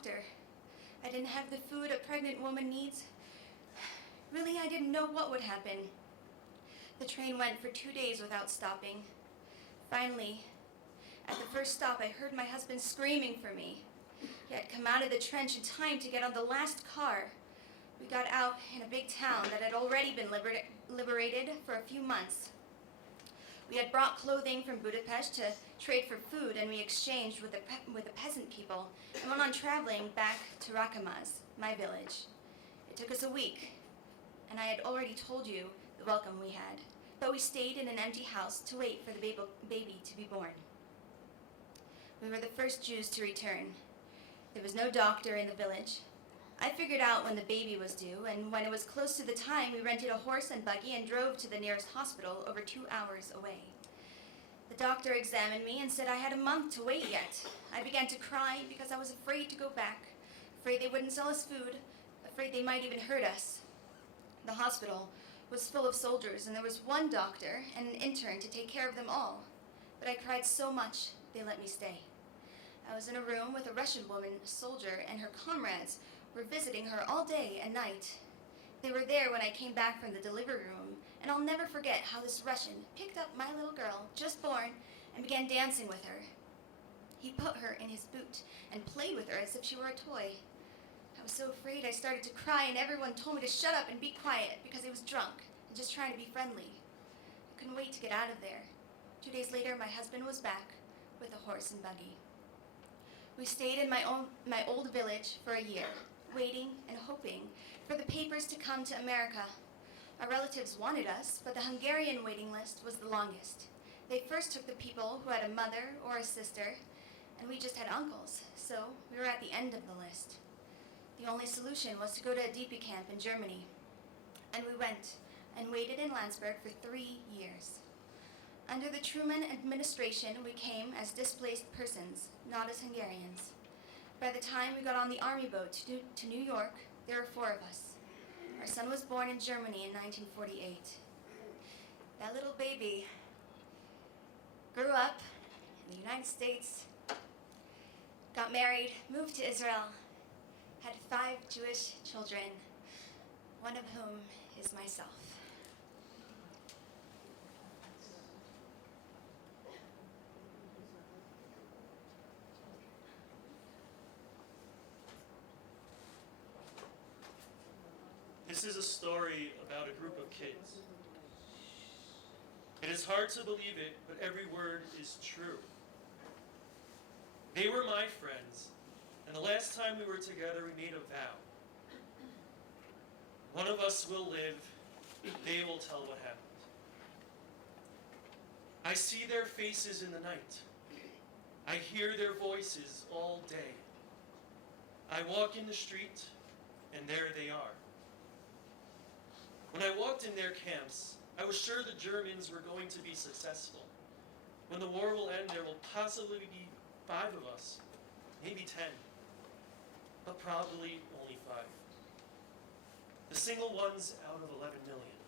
doctor. I didn't have the food a pregnant woman needs. Really, I didn't know what would happen. The train went for 2 days without stopping. Finally, at the first stop, I heard my husband screaming for me. He had come out of the trench in time to get on the last car. We got out in a big town that had already been liberated for a few months. We had brought clothing from Budapest to trade for food, and we exchanged with the peasant people and went on traveling back to Rakamaz, my village. It took us a week, and I had already told you the welcome we had, but we stayed in an empty house to wait for the baby to be born. We were the first Jews to return. There was no doctor in the village. I figured out when the baby was due, and when it was close to the time, we rented a horse and buggy and drove to the nearest hospital over 2 hours away. The doctor examined me and said I had a month to wait yet. I began to cry because I was afraid to go back, afraid they wouldn't sell us food, afraid they might even hurt us. The hospital was full of soldiers, and there was one doctor and an intern to take care of them all. But I cried so much, they let me stay. I was in a room with a Russian woman, a soldier, and her comrades were visiting her all day and night. They were there when I came back from the delivery room, and I'll never forget how this Russian picked up my little girl, just born, and began dancing with her. He put her in his boot and played with her as if she were a toy. I was so afraid I started to cry, and everyone told me to shut up and be quiet because I was drunk and just trying to be friendly. I couldn't wait to get out of there. 2 days later, my husband was back with a horse and buggy. We stayed in my old village for a year, waiting and hoping for the papers to come to America. Our relatives wanted us, but the Hungarian waiting list was the longest. They first took the people who had a mother or a sister, and we just had uncles, so we were at the end of the list. The only solution was to go to a DP camp in Germany, and we went and waited in Landsberg for 3 years. Under the Truman administration, we came as displaced persons, not as Hungarians. By the time we got on the army boat to New York, there were 4 of us. Our son was born in Germany in 1948. That little baby grew up in the United States, got married, moved to Israel, had 5 Jewish children, one of whom is myself. This is a story about a group of kids. It is hard to believe it, but every word is true. They were my friends, and the last time we were together, we made a vow. One of us will live, they will tell what happened. I see their faces in the night. I hear their voices all day. I walk in the street, and there they are. When I walked in their camps, I was sure the Germans were going to be successful. When the war will end, there will possibly be 5 of us, maybe 10, but probably only 5. The single ones out of 11 million.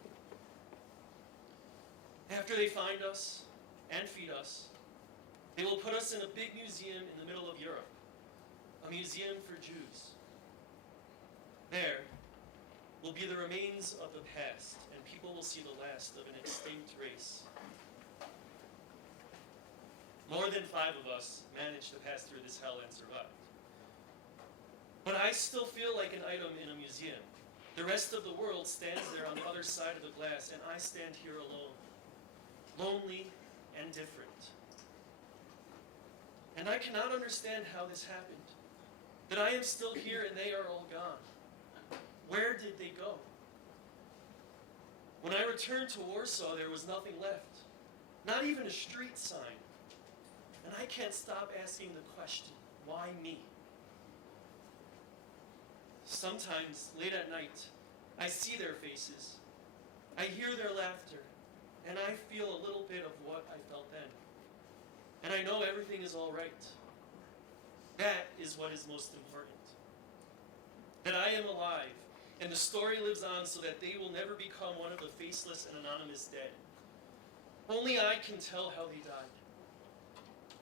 After they find us and feed us, they will put us in a big museum in the middle of Europe, a museum for Jews. There will be the remains of the past, and people will see the last of an extinct race. More than 5 of us managed to pass through this hell and survived. But I still feel like an item in a museum. The rest of the world stands there on the other side of the glass, and I stand here alone, lonely and different. And I cannot understand how this happened, that I am still here and they are all gone. Where did they go? When I returned to Warsaw, there was nothing left, not even a street sign. And I can't stop asking the question, why me? Sometimes, late at night, I see their faces, I hear their laughter, and I feel a little bit of what I felt then. And I know everything is all right. That is what is most important. That I am alive, and the story lives on so that they will never become one of the faceless and anonymous dead. Only I can tell how they died.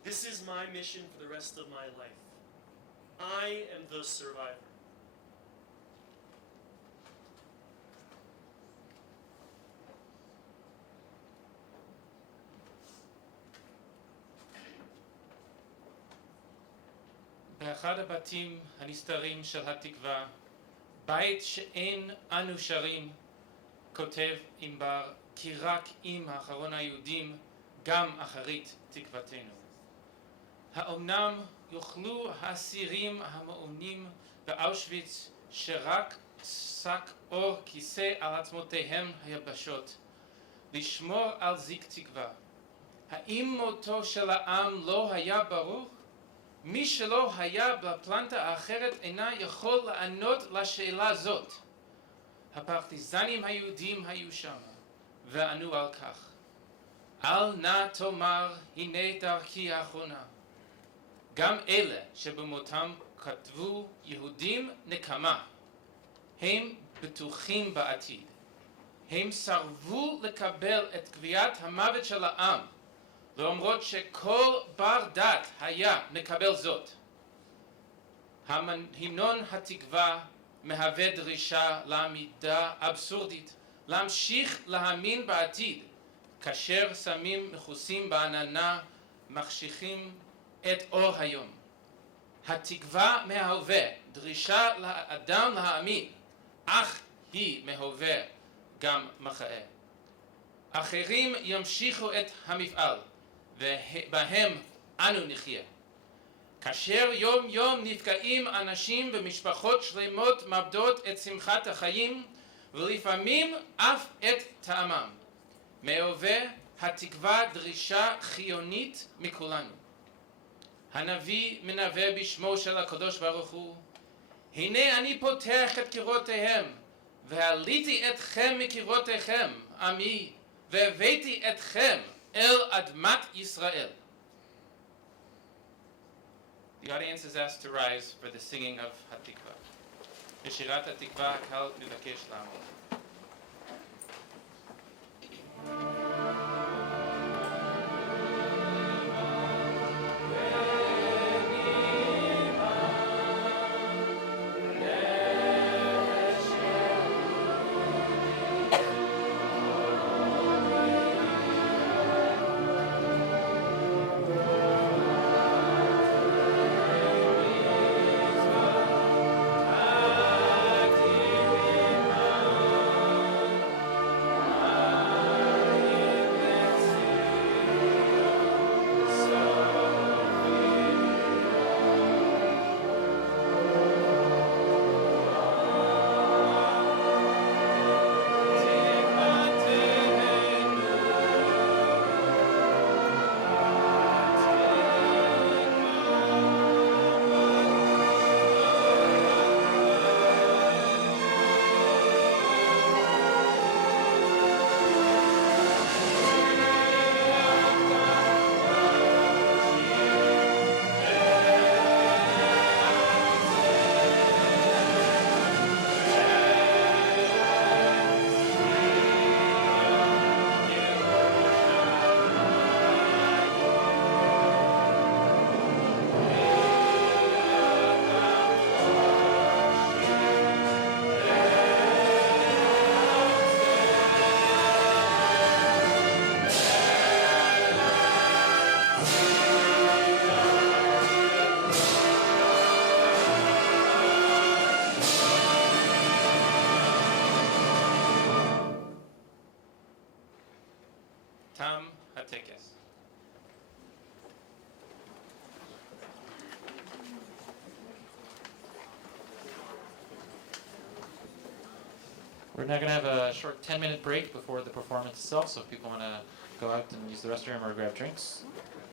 This is my mission for the rest of my life. I am the survivor. באחד הבתים הנסתרים של התקווה, בית שאין אנו שרים, כותב ענבר, כי רק עם אחרון היהודים גם אחרית תקוותנו. האומנם יוכלו האסירים המעונים באושוויץ שרק שק אור כיסא על עצמותיהם היבשות, לשמור על זיק תקווה? האם מותו של העם לא היה ברור? מי שלא היה בפלנטה האחרת אינה יכול לענות לשאלה זאת. הפרטיזנים היהודים היו שם, וענו על כך. אל נא תאמר, הנה דרכי האחרונה. גם אלה שבמותם כתבו יהודים נקמה, הם בטוחים בעתיד. הם סרבו לקבל את קביעת המוות של העם, למרות שכל בר דת היה מקבל זאת. המנון התקווה מהווה דרישה לעמידה אבסורדית, להמשיך להאמין בעתיד, כאשר סמים מכוסים בעננה מחשיכים את אור היום. התקווה מההווה, דרישה לאדם להאמין, אך היא מהווה גם מחאה. אחרים ימשיכו את המפעל, ובהם אנו נחיה. כאשר יום יום נפגעים אנשים ומשפחות שלמות מאבדות את שמחת החיים, ולפעמים אף את טעמם. מהווה התקווה דרישה חיונית מכולנו. הנביא מנבא בשמו של הקדוש ברוך הוא, הנה אני פותח את קירותיהם, והעליתי אתכם מקירותיכם, עמי, והבאתי אתכם אל אדמת ישראל. The audience is asked to rise for the singing of Hatikva. בשירת התקווה הקהל מבקש לעמוד. תם הטקס. We're now going to have a short 10-minute break before the performance itself, so if people want to go out and use the restroom or grab drinks.